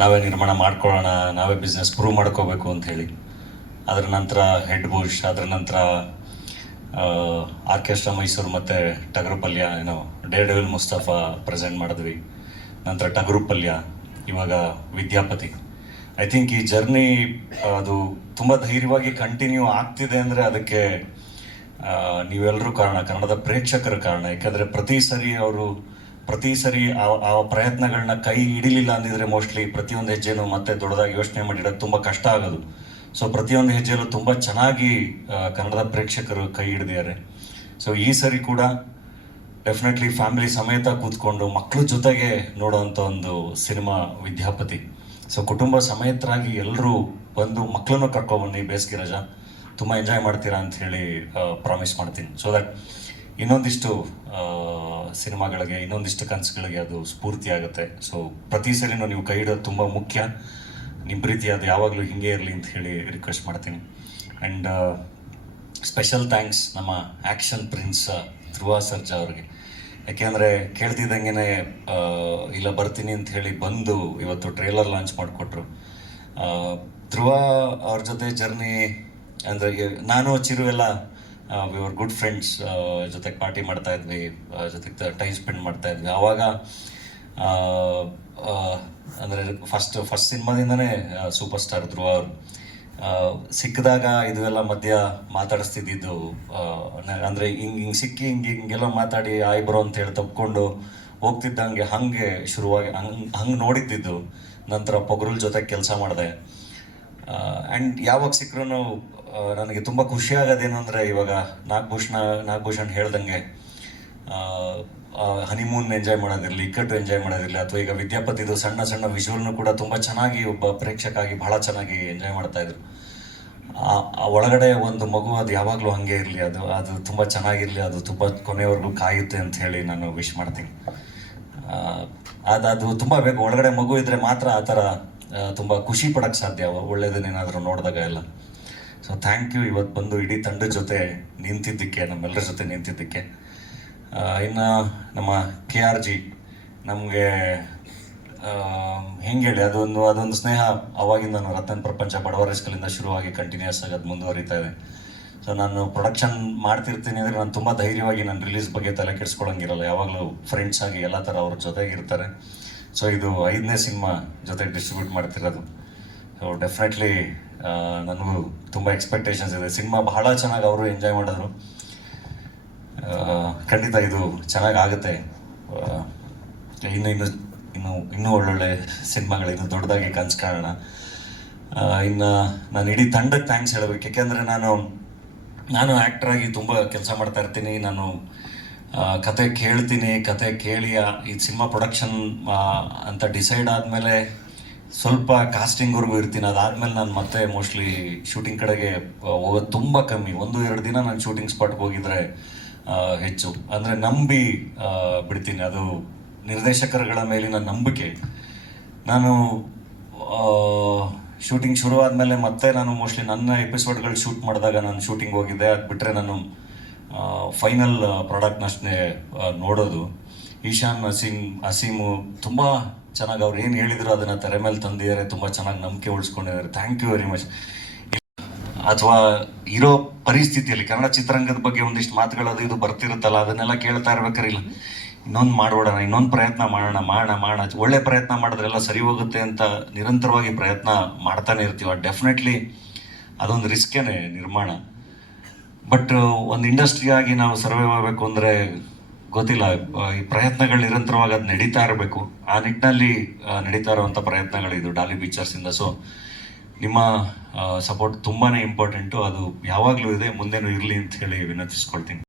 ನಾವೇ ನಿರ್ಮಾಣ ಮಾಡ್ಕೊಳ್ಳೋಣ, ನಾವೇ ಬಿಸ್ನೆಸ್ ಪ್ರೂವ್ ಮಾಡ್ಕೋಬೇಕು ಅಂತ ಹೇಳಿ. ಅದರ ನಂತರ ಹೆಡ್ ಬುಷ್ ಅದರ ನಂತರ ಆರ್ಕೆಸ್ಟ್ರಾ ಮೈಸೂರು ಮತ್ತು ಟಗರು ಪಲ್ಯ ಏನೋ ಡೇ ಡೆವಿಲ್ ಮುಸ್ತಫಾ ಪ್ರೆಸೆಂಟ್ ಮಾಡಿದ್ವಿ. ನಂತರ ಟಗರು ಪಲ್ಯ ಇವಾಗ ವಿದ್ಯಾಪತಿ. ಐ ಥಿಂಕ್ ಈ ಜರ್ನಿ ಅದು ತುಂಬ ಧೈರ್ಯವಾಗಿ ಕಂಟಿನ್ಯೂ ಆಗ್ತಿದೆ ಅಂದರೆ ಅದಕ್ಕೆ ನೀವೆಲ್ಲರೂ ಕಾರಣ, ಕನ್ನಡದ ಪ್ರೇಕ್ಷಕರ ಕಾರಣ. ಯಾಕಂದರೆ ಪ್ರತಿ ಸರಿ ಅವರು ಪ್ರತಿ ಸರಿ ಆ ಪ್ರಯತ್ನಗಳನ್ನ ಕೈ ಹಿಡಿಲಿಲ್ಲ ಅಂದಿದ್ರೆ ಮೋಸ್ಟ್ಲಿ ಪ್ರತಿಯೊಂದು ಹೆಜ್ಜೆನೂ ಮತ್ತೆ ದೊಡ್ಡದಾಗಿ ಯೋಚನೆ ಮಾಡಿಡೋದು ತುಂಬ ಕಷ್ಟ ಆಗೋದು. ಸೊ ಪ್ರತಿಯೊಂದು ಹೆಜ್ಜೆಯಲ್ಲೂ ತುಂಬ ಚೆನ್ನಾಗಿ ಕನ್ನಡದ ಪ್ರೇಕ್ಷಕರು ಕೈ ಹಿಡಿದಿದ್ದಾರೆ. ಸೊ ಈ ಸರಿ ಕೂಡ ಡೆಫಿನೆಟ್ಲಿ ಫ್ಯಾಮಿಲಿ ಸಮೇತ ಕೂತ್ಕೊಂಡು ಮಕ್ಕಳ ಜೊತೆಗೆ ನೋಡೋವಂಥ ಒಂದು ಸಿನಿಮಾ ವಿದ್ಯಾಪತಿ. ಸೊ ಕುಟುಂಬ ಸಮೇತರಾಗಿ ಎಲ್ಲರೂ ಬಂದು ಮಕ್ಕಳನ್ನು ಕರ್ಕೊಬನ್ನಿ ಬೇಸಿಗೆ ರಜಾ. ತುಂಬ ಎಂಜಾಯ್ ಮಾಡ್ತೀರಾ ಅಂತ ಹೇಳಿ ಪ್ರಾಮಿಸ್ ಮಾಡ್ತೀನಿ. ಸೊ ದಟ್ ಇನ್ನೊಂದಿಷ್ಟು ಸಿನಿಮಾಗಳಿಗೆ, ಇನ್ನೊಂದಿಷ್ಟು ಕನಸುಗಳಿಗೆ ಅದು ಸ್ಫೂರ್ತಿ ಆಗುತ್ತೆ. ಸೊ ಪ್ರತಿ ಸಲಿನೂ ನೀವು ಕೈ ಇಡೋದು ತುಂಬ ಮುಖ್ಯ. ನಿಮ್ಮ ಪ್ರೀತಿ ಅದು ಯಾವಾಗಲೂ ಹಿಂಗೆ ಇರಲಿ ಅಂತ ಹೇಳಿ ರಿಕ್ವೆಸ್ಟ್ ಮಾಡ್ತೀನಿ. ಆ್ಯಂಡ್ ಸ್ಪೆಷಲ್ ಥ್ಯಾಂಕ್ಸ್ ನಮ್ಮ ಆ್ಯಕ್ಷನ್ ಪ್ರಿನ್ಸ್ ಧ್ರುವ ಸರ್ಜಾ ಅವ್ರಿಗೆ. ಯಾಕೆಂದರೆ ಕೇಳ್ತಿದ್ದಂಗೆ ಇಲ್ಲ ಬರ್ತೀನಿ ಅಂತ ಹೇಳಿ ಬಂದು ಇವತ್ತು ಟ್ರೇಲರ್ ಲಾಂಚ್ ಮಾಡಿಕೊಟ್ರು. ಧ್ರುವ ಅವ್ರ ಜೊತೆ ಜರ್ನಿ ಅಂದರೆ ನಾನು ಚಿರು ಎಲ್ಲ ವಿವರ್ ಗುಡ್ ಫ್ರೆಂಡ್ಸ್ ಜೊತೆಗೆ ಪಾರ್ಟಿ ಮಾಡ್ತಾ ಇದ್ವಿ ಜೊತೆಗೆ ಟೈಮ್ ಸ್ಪೆಂಡ್ ಮಾಡ್ತಾ ಇದ್ವಿ. ಆವಾಗ ಅಂದರೆ ಫಸ್ಟ್ ಫಸ್ಟ್ ಸಿನಿಮಾದಿಂದನೇ ಸೂಪರ್ ಸ್ಟಾರ್ ಧ್ರುವ ಅವರು. ಸಿಕ್ಕಿದಾಗ ಇದು ಎಲ್ಲ ಮಧ್ಯ ಮಾತಾಡಿಸ್ತಿದ್ದಿದ್ದು ಅಂದರೆ ಹಿಂಗೆ ಹಿಂಗೆ ಸಿಕ್ಕಿ ಹಿಂಗೆ, ಹಿಂಗೆಲ್ಲ ಮಾತಾಡಿ ಆಯ್ ಅಂತ ಹೇಳಿ ತಪ್ಕೊಂಡು ಹೋಗ್ತಿದ್ದಂಗೆ ಹಂಗೆ ಶುರುವಾಗಿ, ಹಂಗೆ ಹಂಗೆ ನೋಡಿದ್ದಿದ್ದು. ನಂತರ ಪೊಗರುಲ್ ಜೊತೆ ಕೆಲಸ ಮಾಡಿದೆ. ಆ್ಯಂಡ್ ಯಾವಾಗ ಸಿಕ್ಕರೂ ನನಗೆ ತುಂಬ ಖುಷಿ ಆಗೋದೇನು ಅಂದರೆ ಇವಾಗ ನಾಗಭೂಷಣ, ನಾಗಭೂಷಣ್ ಹೇಳ್ದಂಗೆ ಹನಿಮೂನ್ ಎಂಜಾಯ್ ಮಾಡೋದಿರಲಿ, ಇಕ್ಕಟ್ಟು ಎಂಜಾಯ್ ಮಾಡೋದಿರಲಿ, ಅಥವಾ ಈಗ ವಿದ್ಯಾಪತಿದು ಸಣ್ಣ ಸಣ್ಣ ವಿಜುವಲ್ನು ಕೂಡ ತುಂಬ ಚೆನ್ನಾಗಿ ಒಬ್ಬ ಪ್ರೇಕ್ಷಕಾಗಿ ಬಹಳ ಚೆನ್ನಾಗಿ ಎಂಜಾಯ್ ಮಾಡ್ತಾ ಇದ್ರು. ಆ- ಒಳಗಡೆ ಒಂದು ಮಗು ಅದು ಯಾವಾಗಲೂ ಹಾಗೆ ಇರಲಿ, ಅದು ಅದು ತುಂಬ ಚೆನ್ನಾಗಿರಲಿ, ಅದು ತುಂಬ ಕೊನೆಯವರೆಗೂ ಕಾಯುತ್ತೆ ಅಂತ ಹೇಳಿ ನಾನು ವಿಶ್ ಮಾಡ್ತೀನಿ. ಅದು ಅದು ತುಂಬ ಬೇಕು. ಒಳಗಡೆ ಮಗು ಇದ್ದರೆ ಮಾತ್ರ ಆ ಥರ ತುಂಬ ಖುಷಿ ಪಡೋಕ್ಕೆ ಸಾಧ್ಯ ಒಳ್ಳೆಯದನ್ನೇನಾದರೂ ನೋಡಿದಾಗ ಎಲ್ಲ. ಸೊ ಥ್ಯಾಂಕ್ ಯು ಇವತ್ತು ಬಂದು ಇಡೀ ತಂಡದ ಜೊತೆ ನಿಂತಿದ್ದಕ್ಕೆ ನಮ್ಮೆಲ್ಲರ ಜೊತೆ ನಿಂತಿದ್ದಕ್ಕೆ. ಇನ್ನು ನಮ್ಮ ಕೆ ಆರ್ ಜಿ ನಮಗೆ ಹೆಂಗೆ ಹೇಳಿ, ಅದೊಂದು ಅದೊಂದು ಸ್ನೇಹ ಅವಾಗಿಂದ ನಾನು ರತನ್ ಪ್ರಪಂಚ ಬಡವರ ರಿಸ್ಕಲಿಂದ ಶುರುವಾಗಿ ಕಂಟಿನ್ಯೂಸ್ ಆಗಿ ಅದು ಮುಂದುವರಿತಾ ಇದೆ. ಸೊ ನಾನು ಪ್ರೊಡಕ್ಷನ್ ಮಾಡ್ತಿರ್ತೀನಿ ಅಂದರೆ ನಾನು ತುಂಬ ಧೈರ್ಯವಾಗಿ ನಾನು ರಿಲೀಸ್ ಬಗ್ಗೆ ತಲೆ ಕೆಡಿಸ್ಕೊಳಂಗಿರಲ್ಲ. ಯಾವಾಗಲೂ ಫ್ರೆಂಡ್ಸ್ ಆಗಿ ಎಲ್ಲ ಥರ ಅವ್ರ ಜೊತೆಗಿರ್ತಾರೆ. ಸೊ ಇದು ಐದನೇ ಸಿನಿಮಾ ಜೊತೆ ಡಿಸ್ಟ್ರಿಬ್ಯೂಟ್ ಮಾಡ್ತಿರೋದು. ಸೊ ಡೆಫಿನೆಟ್ಲಿ ನನಗೂ ತುಂಬ ಎಕ್ಸ್ಪೆಕ್ಟೇಷನ್ಸ್ ಇದೆ. ಸಿನಿಮಾ ಬಹಳ ಚೆನ್ನಾಗಿ ಅವರು ಎಂಜಾಯ್ ಮಾಡಿದ್ರು. ಖಂಡಿತ ಇದು ಚೆನ್ನಾಗಿ ಆಗುತ್ತೆ. ಇನ್ನು ಇನ್ನು ಇನ್ನು, ಇನ್ನೂ ಒಳ್ಳೊಳ್ಳೆ ಸಿನಿಮಾಗಳು ಇನ್ನು ದೊಡ್ಡದಾಗಿ ಕನ್ಸು ಕಾಣೋಣ ಇನ್ನು ನಾನು ಇಡೀ ತಂಡಕ್ಕೆ ಥ್ಯಾಂಕ್ಸ್ ಹೇಳಬೇಕು. ಯಾಕೆಂದರೆ ನಾನು ನಾನು ಆ್ಯಕ್ಟ್ರಾಗಿ ತುಂಬ ಕೆಲಸ ಮಾಡ್ತಾ ಇರ್ತೀನಿ. ನಾನು ಕತೆ ಕೇಳ್ತೀನಿ. ಕತೆ ಕೇಳಿ ಈ ಸಿನಿಮಾ ಪ್ರೊಡಕ್ಷನ್ ಅಂತ ಡಿಸೈಡ್ ಆದಮೇಲೆ ಸ್ವಲ್ಪ ಕಾಸ್ಟಿಂಗ್ವರೆಗೂ ಇರ್ತೀನಿ. ಅದಾದಮೇಲೆ ನಾನು ಮತ್ತೆ ಮೋಸ್ಟ್ಲಿ ಶೂಟಿಂಗ್ ಕಡೆಗೆ ಹೋಗೋದು ತುಂಬ ಕಮ್ಮಿ. ಒಂದು, ಎರಡು ದಿನ ನಾನು ಶೂಟಿಂಗ್ ಸ್ಪಾಟ್ಗೆ ಹೋಗಿದ್ರೆ ಹೆಚ್ಚು. ಅಂದರೆ ನಂಬಿ ಬಿಡ್ತೀನಿ. ಅದು ನಿರ್ದೇಶಕರುಗಳ ಮೇಲಿನ ನಂಬಿಕೆ. ನಾನು ಶೂಟಿಂಗ್ ಶುರು ಆದಮೇಲೆ ಮತ್ತೆ ನಾನು ಮೋಸ್ಟ್ಲಿ ನನ್ನ ಎಪಿಸೋಡ್ಗಳು ಶೂಟ್ ಮಾಡಿದಾಗ ನಾನು ಶೂಟಿಂಗ್ ಹೋಗಿದ್ದೆ. ಅದು ಬಿಟ್ಟರೆ ನಾನು ಫೈನಲ್ ಪ್ರಾಡಕ್ಟ್ನಷ್ಟೇ ನೋಡೋದು. ಈಶಾನ್ ಅಸೀಮ್, ಅಸೀಮು ತುಂಬ ಚೆನ್ನಾಗಿ ಅವ್ರು ಏನು ಹೇಳಿದ್ರು ಅದನ್ನು ತೆರೆ ಮೇಲೆ ತಂದಿದ್ದಾರೆ, ತುಂಬ ಚೆನ್ನಾಗಿ ನಂಬಿಕೆ ಉಳಿಸ್ಕೊಂಡಿದ್ದಾರೆ. ಥ್ಯಾಂಕ್ ಯು ವೆರಿ ಮಚ್ ಅಥವಾ ಇರೋ ಪರಿಸ್ಥಿತಿಯಲ್ಲಿ ಕನ್ನಡ ಚಿತ್ರರಂಗದ ಬಗ್ಗೆ ಒಂದಿಷ್ಟು ಮಾತುಗಳು ಅದು ಇದು ಬರ್ತಿರುತ್ತಲ್ಲ, ಅದನ್ನೆಲ್ಲ ಕೇಳ್ತಾ ಇರ್ಬೇಕಾರೆ ಇಲ್ಲ. ಇನ್ನೊಂದು ಮಾಡ್ಬಿಡೋಣ, ಇನ್ನೊಂದು ಪ್ರಯತ್ನ ಮಾಡೋಣ ಮಾಡೋಣ ಮಾಡೋಣ. ಒಳ್ಳೆ ಪ್ರಯತ್ನ ಮಾಡಿದ್ರೆಲ್ಲ ಸರಿ ಹೋಗುತ್ತೆ ಅಂತ ನಿರಂತರವಾಗಿ ಪ್ರಯತ್ನ ಮಾಡ್ತಾನೆ ಇರ್ತೀವಿ. ಡೆಫಿನೆಟ್ಲಿ ಅದೊಂದು ರಿಸ್ಕೇನೆ ನಿರ್ಮಾಣ. ಬಟ್ ಒಂದು ಇಂಡಸ್ಟ್ರಿ ಆಗಿ ನಾವು ಸರ್ವೈವ್ ಆಗಬೇಕು ಅಂದರೆ ಗೊತ್ತಿಲ್ಲ. ಈ ಪ್ರಯತ್ನಗಳು ನಿರಂತರವಾಗಿ ಅದು ನಡೀತಾ ಇರಬೇಕು. ಆ ನಿಟ್ಟಿನಲ್ಲಿ ನಡೀತಾ ಇರುವಂಥ ಪ್ರಯತ್ನಗಳಿದು ಡಾಲಿ ಪಿಕ್ಚರ್ಸಿಂದ ಸೊ ನಿಮ್ಮ ಸಪೋರ್ಟ್ ತುಂಬಾ ಇಂಪಾರ್ಟೆಂಟು ಅದು ಯಾವಾಗಲೂ ಇದೆ, ಮುಂದೇನು ಇರಲಿ ಅಂತ ಹೇಳಿ ವಿನಂತಿಸ್ಕೊಳ್ತೀನಿ.